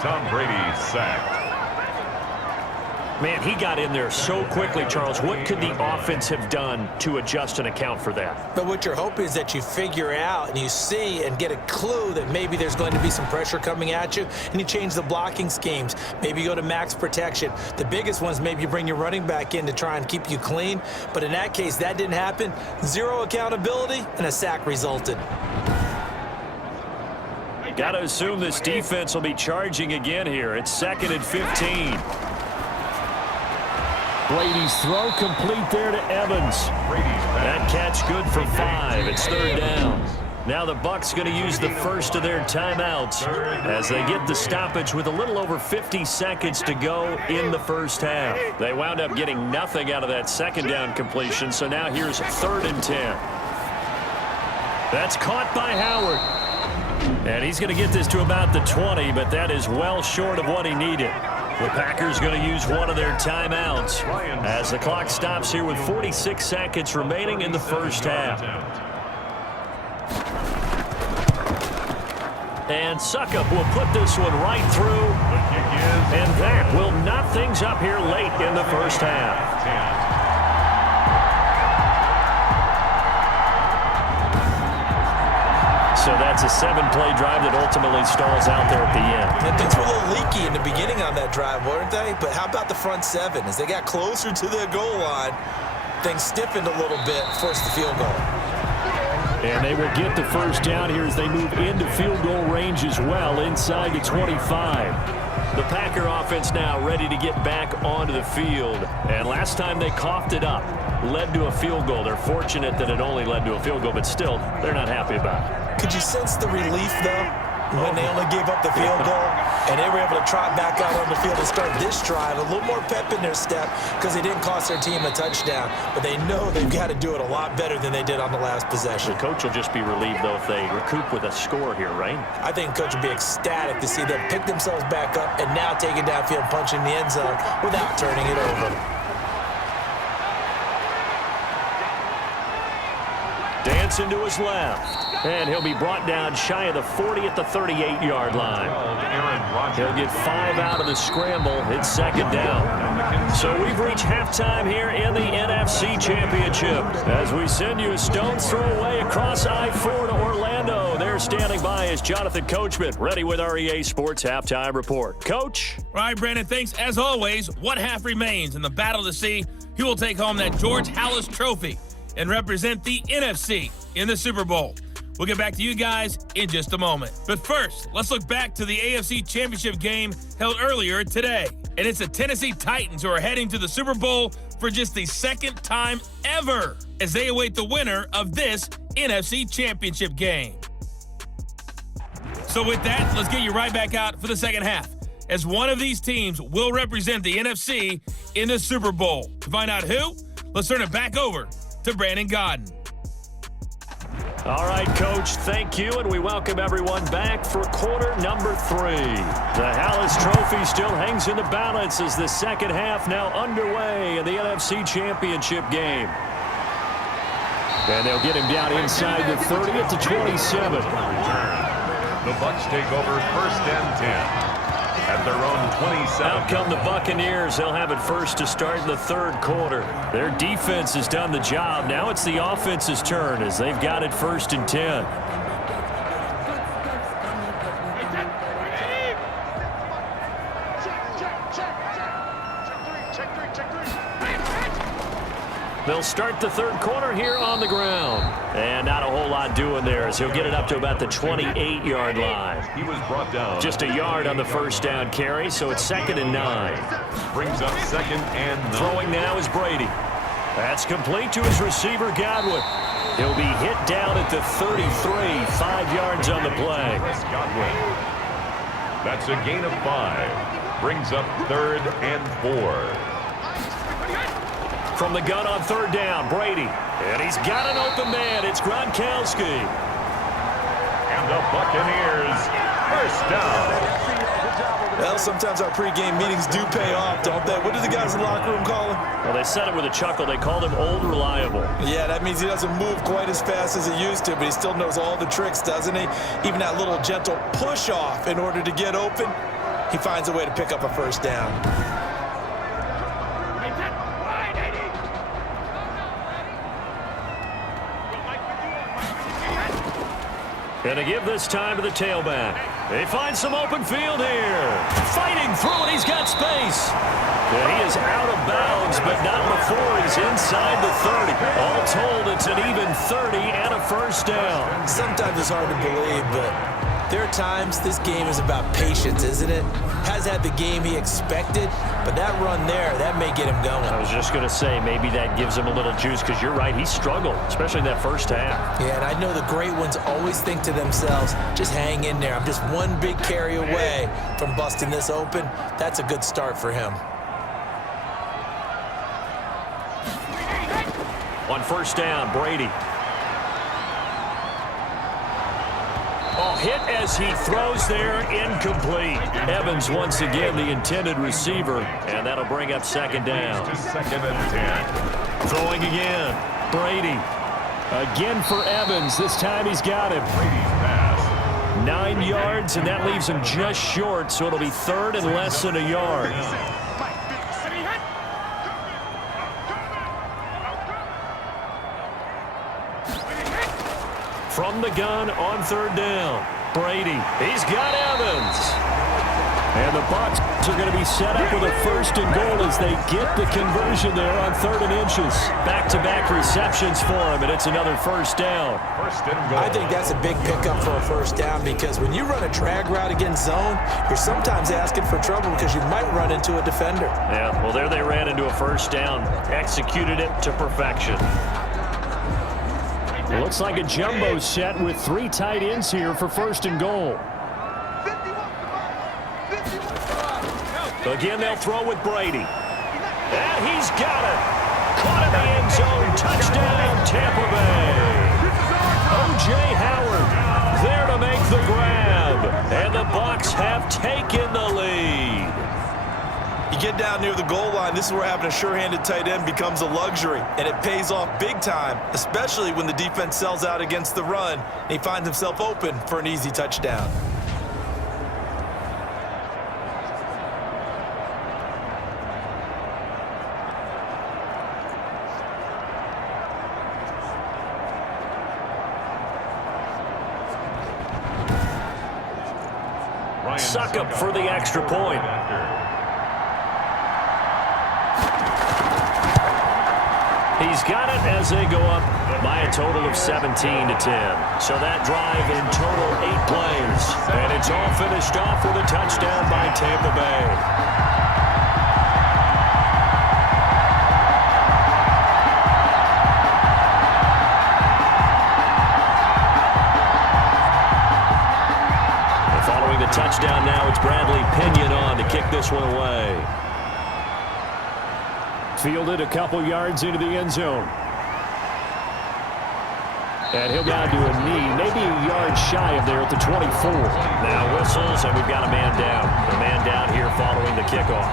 Tom Brady sacked. Man, he got in there so quickly, Charles. What could the offense have done to adjust and account for that? But what you're hoping is that you figure out and you see and get a clue that maybe there's going to be some pressure coming at you, and you change the blocking schemes. Maybe you go to max protection. The biggest ones, maybe you bring your running back in to try and keep you clean. But in that case, that didn't happen. 0 accountability, and a sack resulted. Got to assume this defense will be charging again here. It's 2nd and 15. Brady's throw complete there to Evans. That catch good for 5. It's 3rd down. Now the Bucs going to use the first of their timeouts as they get the stoppage with a little over 50 seconds to go in the first half. They wound up getting nothing out of that 2nd down completion, so now here's 3rd and 10. That's caught by Howard. And he's going to get this to about the 20, but that is well short of what he needed. The Packers going to use one of their timeouts as the clock stops here with 46 seconds remaining in the first half. And Suckup will put this one right through. And that will knot things up here late in the first half. So that's a 7-play drive that ultimately stalls out there at the end. And things were a little leaky in the beginning on that drive, weren't they? But how about the front 7? As they got closer to the goal line, things stiffened a little bit, forced the field goal. And they will get the first down here as they move into field goal range as well, inside the 25. The Packer offense now ready to get back onto the field. And last time they coughed it up, led to a field goal. They're fortunate that it only led to a field goal, but still, they're not happy about it. Could you sense the relief, though, when they only gave up the field goal and they were able to trot back out on the field and start this drive? A little more pep in their step because they didn't cost their team a touchdown, but they know they've got to do it a lot better than they did on the last possession. The coach will just be relieved, though, if they recoup with a score here, right? I think coach will be ecstatic to see them pick themselves back up and now take it downfield, punching the end zone without turning it over. splits into his left. And he'll be brought down shy of the 40 at the 38-yard line. He'll get 5 out of the scramble. It's second down. So we've reached halftime here in the NFC Championship. As we send you a stone's throw away across I-4 to Orlando. There standing by is Jonathan Coachman, ready with our EA Sports Halftime Report. Coach? All right, Brandon, thanks. As always, one half remains in the battle to see who will take home that George Halas Trophy and represent the NFC in the Super Bowl. We'll get back to you guys in just a moment. But first, let's look back to the AFC Championship game held earlier today. And it's the Tennessee Titans who are heading to the Super Bowl for just the second time ever as they await the winner of this NFC Championship game. So with that, let's get you right back out for the second half, as one of these teams will represent the NFC in the Super Bowl. To find out who, let's turn it back over to Brandon Godden. All right, Coach, thank you, and we welcome everyone back for quarter number 3. The Halas Trophy still hangs in the balance as the second half now underway in the NFC Championship game. And they'll get him down inside the 30 at the 27. The Bucs take over first and 10. At their own 27. Out come the Buccaneers. They'll have it first to start in the third quarter. Their defense has done the job. Now it's the offense's turn as they've got it first and 10. They'll start the third quarter here on the ground. And not a whole lot doing there as he'll get it up to about the 28-yard line. He was brought down. Just a yard on the first down carry, so it's second and 9. Brings up second and 9. Throwing now is Brady. That's complete to his receiver, Godwin. He'll be hit down at the 33, 5 yards on the play. Godwin. That's a gain of 5. Brings up third and 4. From the gun on third down, Brady. And he's got an open man. It's Gronkowski. And the Buccaneers, first down. Well, sometimes our pregame meetings do pay off, don't they? What do the guys in the locker room call him? Well, they said it with a chuckle. They called him Old Reliable. Yeah, that means he doesn't move quite as fast as he used to, but he still knows all the tricks, doesn't he? Even that little gentle push-off in order to get open, he finds a way to pick up a first down. Going to give this time to the tailback. They find some open field here. Fighting through it. He's got space. And he is out of bounds, but not before he's inside the 30. All told, it's an even 30 and a first down. Sometimes it's hard to believe, but there are times this game is about patience, isn't it? Has had the game he expected, but that run there, that may get him going. I was just going to say, maybe that gives him a little juice, because you're right, he struggled, especially in that first half. Yeah, and I know the great ones always think to themselves, just hang in there. I'm just one big carry away from busting this open. That's a good start for him. On first down, Brady. Oh, hit as he throws there, incomplete. Evans once again the intended receiver, and that'll bring up second down. Second and 10. Throwing again, Brady. Again for Evans. This time he's got him. Brady's pass. 9 yards, and that leaves him just short, so it'll be third and less than a yard. From the gun on third down, Brady. He's got Evans. And the Bucs are going to be set up with a first and goal as they get the conversion there on 3rd and inches. Back-to-back receptions for him, and it's another first down. First and goal. I think that's a big pickup for a first down, because when you run a drag route against zone, you're sometimes asking for trouble because you might run into a defender. Yeah, well, there they ran into a first down. Executed it to perfection. It looks like a jumbo set with 3 tight ends here for first and goal. Again, they'll throw with Brady. And he's got it. Caught in the end zone. Touchdown, Tampa Bay. O.J. Howard there to make the grab. And the Bucs have taken the lead. You get down near the goal line, this is where having a sure-handed tight end becomes a luxury, and it pays off big time, especially when the defense sells out against the run, and he finds himself open for an easy touchdown. Suck up for the extra point. He's got it as they go up by a total of 17-10. So that drive in total 8 plays. And it's all finished off with a touchdown by Tampa Bay. Touchdown now. It's Bradley Pinion on to kick this one away. Fielded a couple yards into the end zone. And he'll go to a knee, maybe a yard shy of there at the 24. Now whistles, and we've got a man down. A man down here following the kickoff.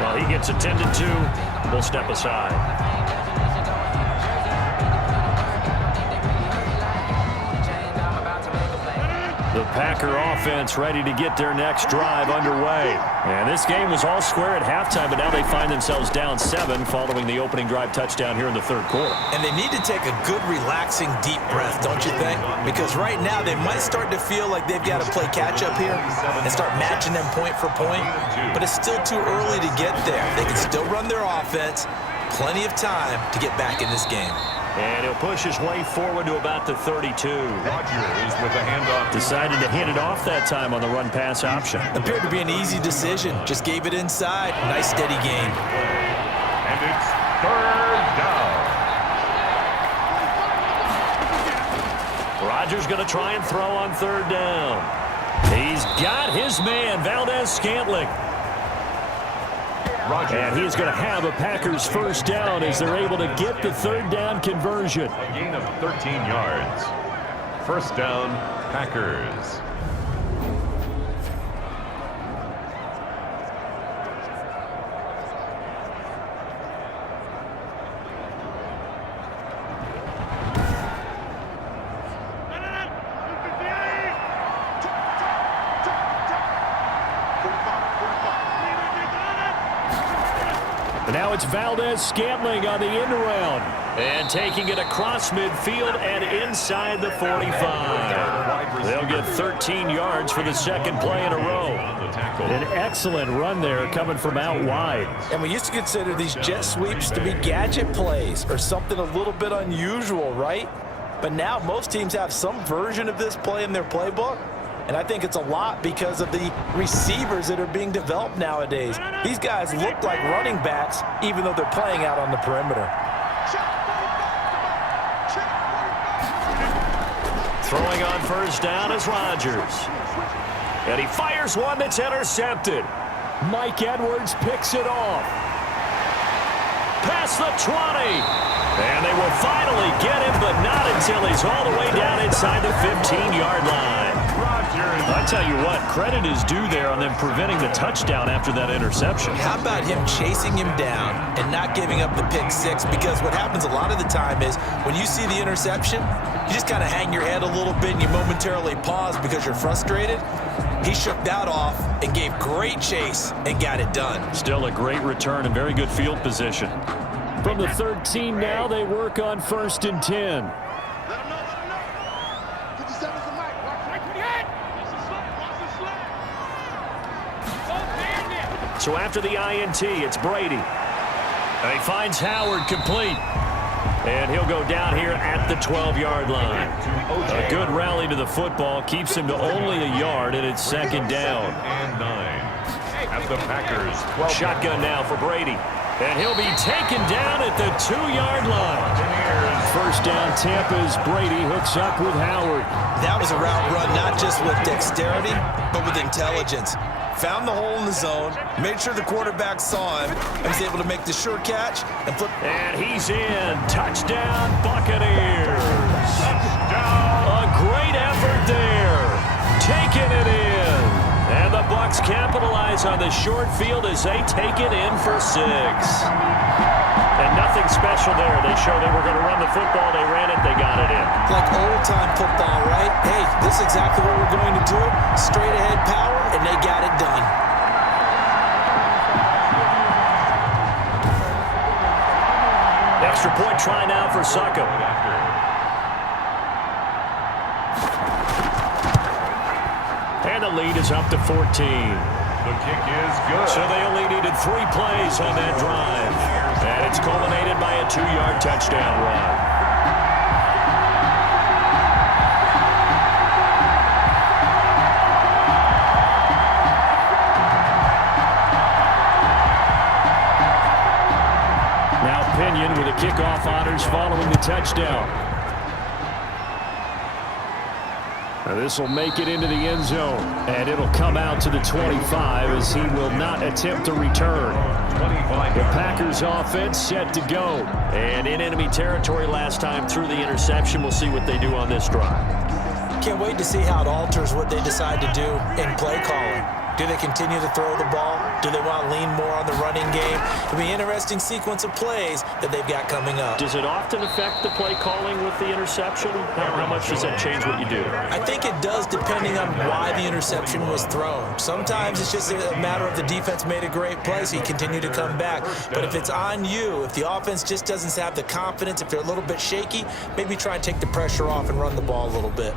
Well, he gets attended to. We'll step aside. The Packer offense ready to get their next drive underway. And this game was all square at halftime, but now they find themselves down 7 following the opening drive touchdown here in the third quarter. And they need to take a good, relaxing, deep breath, don't you think? Because right now they might start to feel like they've got to play catch-up here and start matching them point for point. But it's still too early to get there. They can still run their offense. Plenty of time to get back in this game. And he'll push his way forward to about the 32. Rodgers with the handoff. Decided to hand it off that time on the run-pass option. Appeared to be an easy decision. Just gave it inside. Nice, steady gain. And it's third down. Rodgers going to try and throw on third down. He's got his man, Valdez-Scantling. And he's going to have a Packers first down as they're able to get the third down conversion. A gain of 13 yards. First down, Packers. Now it's Valdez-Scantling on the end around. And taking it across midfield and inside the 45. They'll get 13 yards for the second play in a row. An excellent run there coming from out wide. And we used to consider these jet sweeps to be gadget plays or something a little bit unusual, right? But now most teams have some version of this play in their playbook. And I think it's a lot because of the receivers that are being developed nowadays. These guys look like running backs, even though they're playing out on the perimeter. Throwing on first down is Rodgers. And he fires one that's intercepted. Mike Edwards picks it off. Past the 20. And they will finally get him, but not until he's all the way down inside the 15-yard line. I tell you what, credit is due there on them preventing the touchdown after that interception. How about him chasing him down and not giving up the pick six? Because what happens a lot of the time is when you see the interception, you just kind of hang your head a little bit and you momentarily pause because you're frustrated. He shook that off and gave great chase and got it done. Still a great return and very good field position. From the 13 now, they work on 1st and 10. So after the INT, it's Brady. And he finds Howard complete. And he'll go down here at the 12-yard line. A good rally to the football keeps him to only a yard, and it's second down. And 9 at the Packers. 12. Shotgun now for Brady. And he'll be taken down at the 2-yard line. First down, Tampa's Brady hooks up with Howard. That was a route run not just with dexterity, but with intelligence. Found the hole in the zone, made sure the quarterback saw him, and was able to make the sure catch and flip. And he's in. Touchdown, Buccaneers. Touchdown. A great effort there. Taking it in. And the Bucs capitalize guys on the short field as they take it in for 6. And nothing special there. They showed they were going to run the football. They ran it. They got it in. Like old-time football, right? Hey, this is exactly what we're going to do. Straight-ahead power, and they got it done. Extra point try now for Suckup. And the lead is up to 14. The kick is good. So they only needed 3 plays on that drive. And it's culminated by a 2-yard touchdown run. With the kickoff honors following the touchdown. Now this will make it into the end zone, and it'll come out to the 25 as he will not attempt to return. The Packers offense set to go, and in enemy territory last time through the interception. We'll see what they do on this drive. Can't wait to see how it alters what they decide to do in play calling. Do they continue to throw the ball? Do they want to lean more on the running game? It'll be an interesting sequence of plays that they've got coming up. Does it often affect the play calling with the interception? How much does that change what you do? I think it does depending on why the interception was thrown. Sometimes it's just a matter of the defense made a great play, so you continue to come back. But if it's on you, if the offense just doesn't have the confidence, if they're a little bit shaky, maybe try and take the pressure off and run the ball a little bit.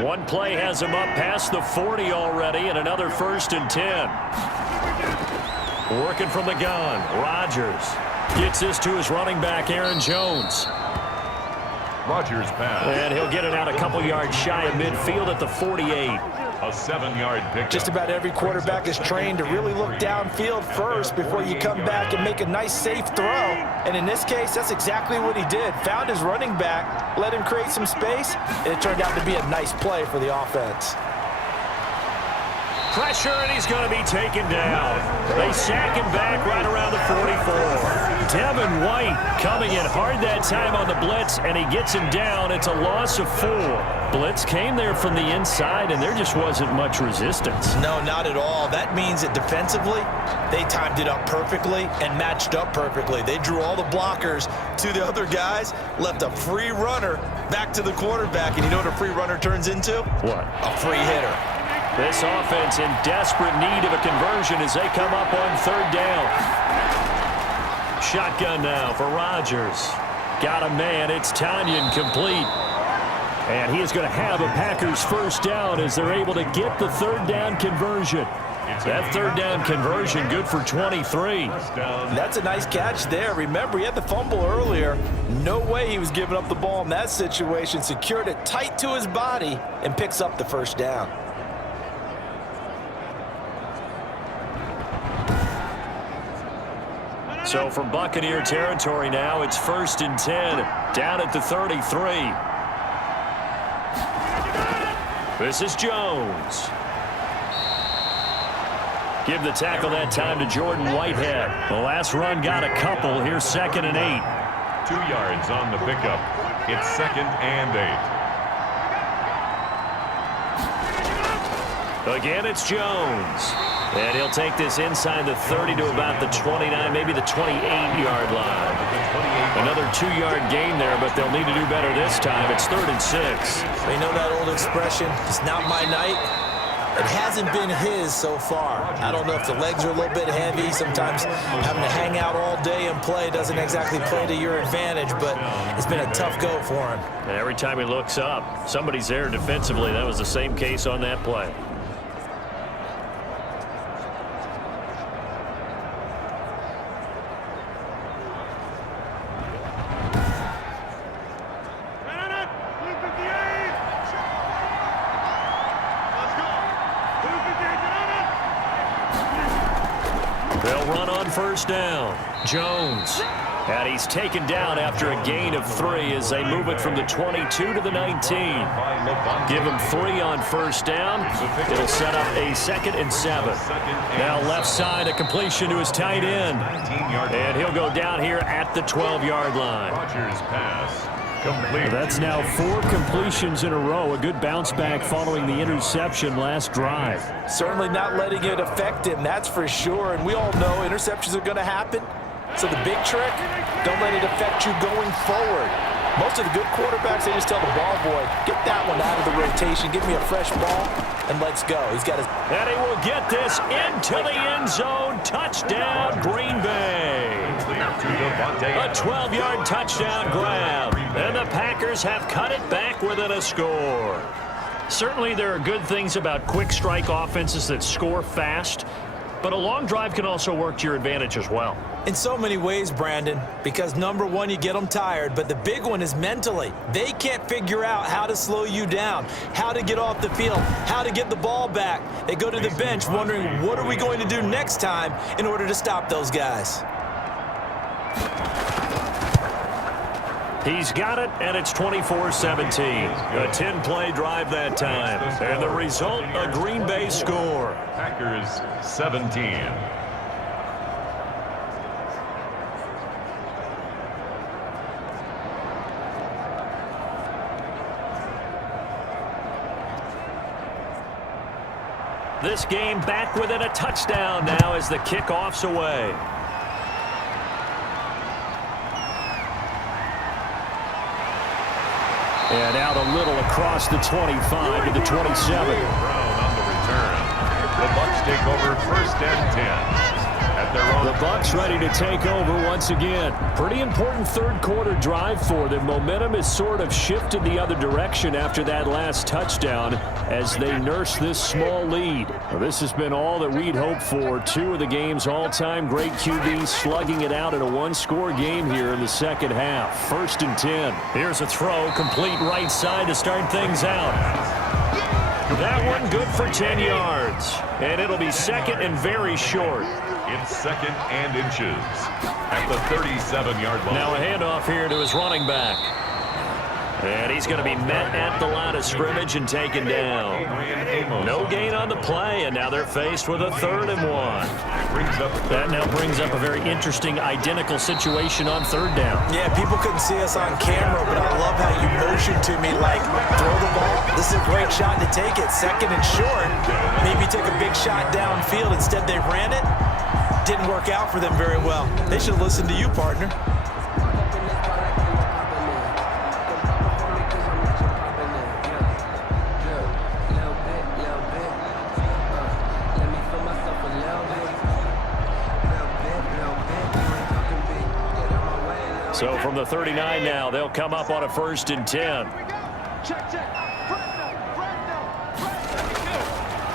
One play has him up past the 40 already, and another 1st and 10. Working from the gun, Rodgers gets this to his running back, Aaron Jones. Rodgers pass. And he'll get it out a couple yards shy of midfield at the 48. A 7-yard pickup. Just about every quarterback is trained to really look downfield first before you come back and make a nice, safe throw. And in this case, that's exactly what he did. Found his running back, let him create some space, and it turned out to be a nice play for the offense. Pressure, and he's going to be taken down. They sack him back right around the 44. Devin White coming in hard that time on the blitz, and he gets him down. It's a loss of 4. Blitz came there from the inside, and there just wasn't much resistance. No, not at all. That means that defensively, they timed it up perfectly and matched up perfectly. They drew all the blockers to the other guys, left a free runner back to the quarterback, and you know what a free runner turns into? What? A free hitter. This offense in desperate need of a conversion as they come up on 3rd down. Shotgun now for Rodgers. Got a man. It's Tanyan complete. And he is going to have a Packers 1st down as they're able to get the 3rd down conversion. That 3rd down conversion good for 23. That's a nice catch there. Remember, he had the fumble earlier. No way he was giving up the ball in that situation. Secured it tight to his body and picks up the 1st down. So from Buccaneer territory now, it's 1st and 10, down at the 33. This is Jones. Give the tackle that time to Jordan Whitehead. The last run got a couple. Here's 2nd and 8. 2 yards on the pickup. It's 2nd and 8. Again, it's Jones. And he'll take this inside the 30 to about the 29, maybe the 28-yard line. Another 2-yard gain there, but they'll need to do better this time. It's 3rd and 6. You know that old expression, it's not my night? It hasn't been his so far. I don't know if the legs are a little bit heavy. Sometimes having to hang out all day and play doesn't exactly play to your advantage, but it's been a tough go for him. And every time he looks up, somebody's there defensively. That was the same case on that play. They'll run on first down. Jones. And he's taken down after a gain of 3 as they move it from the 22 to the 19. Give him 3 on first down. It'll set up a 2nd and 7. Now left side, a completion to his tight end. And he'll go down here at the 12-yard line. That's now 4 completions in a row. A good bounce back following the interception last drive. Certainly not letting it affect him, that's for sure. And we all know interceptions are going to happen. So the big trick, don't let it affect you going forward. Most of the good quarterbacks, they just tell the ball boy, get that one out of the rotation, give me a fresh ball, and let's go. He's got his... And he will get this into the end zone. Touchdown, Green Bay. A 12-yard touchdown grab. And the Packers have cut it back within a score. Certainly there are good things about quick strike offenses that score fast, but a long drive can also work to your advantage as well. In so many ways, Brandon, because number one, you get them tired, but the big one is mentally. They can't figure out how to slow you down, how to get off the field, how to get the ball back. They go to the bench wondering, what are we going to do next time in order to stop those guys? He's got it, and it's 24-17. A 10-play drive that time. And the result, a Green Bay score. Packers 17. This game back within a touchdown now as the kickoff's away. And out a little across the 25 to the 27. Brown on the return. The Bucs take over 1st and 10. At their own. The Bucs ready to take over once again. Pretty important third-quarter drive for them. Momentum has sort of shifted the other direction after that last touchdown as they nurse this small lead. Well, this has been all that we'd hoped for. 2 of the game's all-time great QBs slugging it out in a one-score game here in the second half. 1st and 10. Here's a throw, complete right side to start things out. That one good for 10 yards. And it'll be 2nd and very short. It's 2nd and inches at the 37-yard line. Now a handoff here to his running back. And he's going to be met at the line of scrimmage and taken down. No gain on the play, and now they're faced with a 3rd and 1. That now brings up a very interesting identical situation on 3rd down. Yeah, people couldn't see us on camera, but I love how you motioned to me like, throw the ball. This is a great shot to take it. 2nd and short. Maybe take a big shot downfield. Instead, they ran it. Didn't work out for them very well. They should have listened to you, partner. So from the 39 now, they'll come up on a 1st and 10.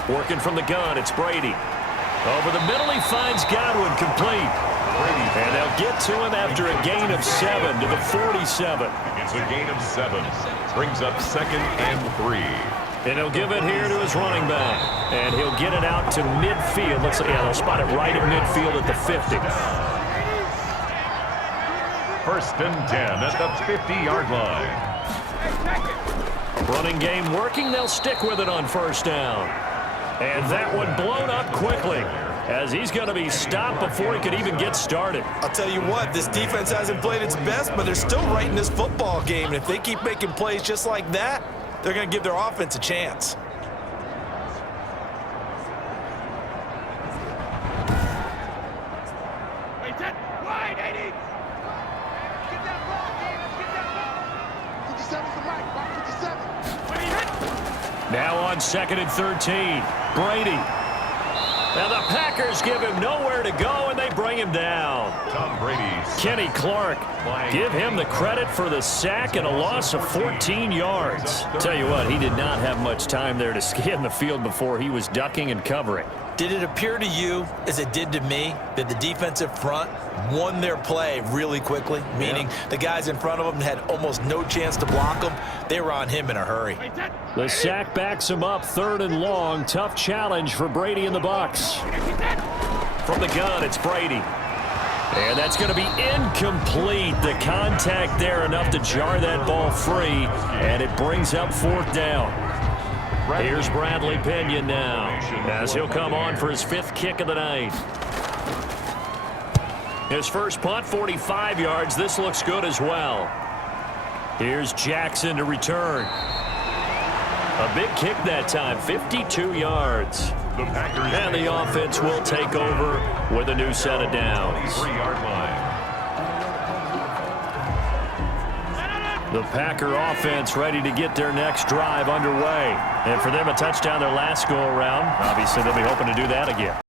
Working from the gun, it's Brady. Over the middle, he finds Godwin complete. And they'll get to him after a gain of 7 to the 47. It's a gain of 7. Brings up 2nd and 3. And he'll give it here to his running back. And he'll get it out to midfield. Looks like, yeah, they'll spot it right at midfield at the 50. 1st and 10 at the 50-yard line. Running game working. They'll stick with it on 1st down. And that one blown up quickly as he's going to be stopped before he could even get started. I'll tell you what, this defense hasn't played its best, but they're still right in this football game. And if they keep making plays just like that, they're going to give their offense a chance. Wide, 80. Get that ball, Gabe. Let's get that ball. 57's the mic, Bob. 57. Now on 2nd and 13, Brady. Now the Packers give him nowhere to go, and they bring him down. Tom Brady. Kenny Clark, give him the credit for the sack and a loss of 14 yards. Tell you what, he did not have much time there to scan the field before he was ducking and covering. Did it appear to you, as it did to me, that the defensive front won their play really quickly? Meaning the guys in front of them had almost no chance to block them. They were on him in a hurry. The sack backs him up, 3rd and long. Tough challenge for Brady and the Bucs. From the gun, it's Brady. And that's going to be incomplete. The contact there enough to jar that ball free, and it brings up 4th down. Here's Bradley Pinion now, as he'll come on for his 5th kick of the night. His first punt, 45 yards. This looks good as well. Here's Jackson to return. A big kick that time, 52 yards. And the offense will take over with a new set of downs. The Packer offense ready to get their next drive underway. And for them, a touchdown their last go-around. Obviously, they'll be hoping to do that again.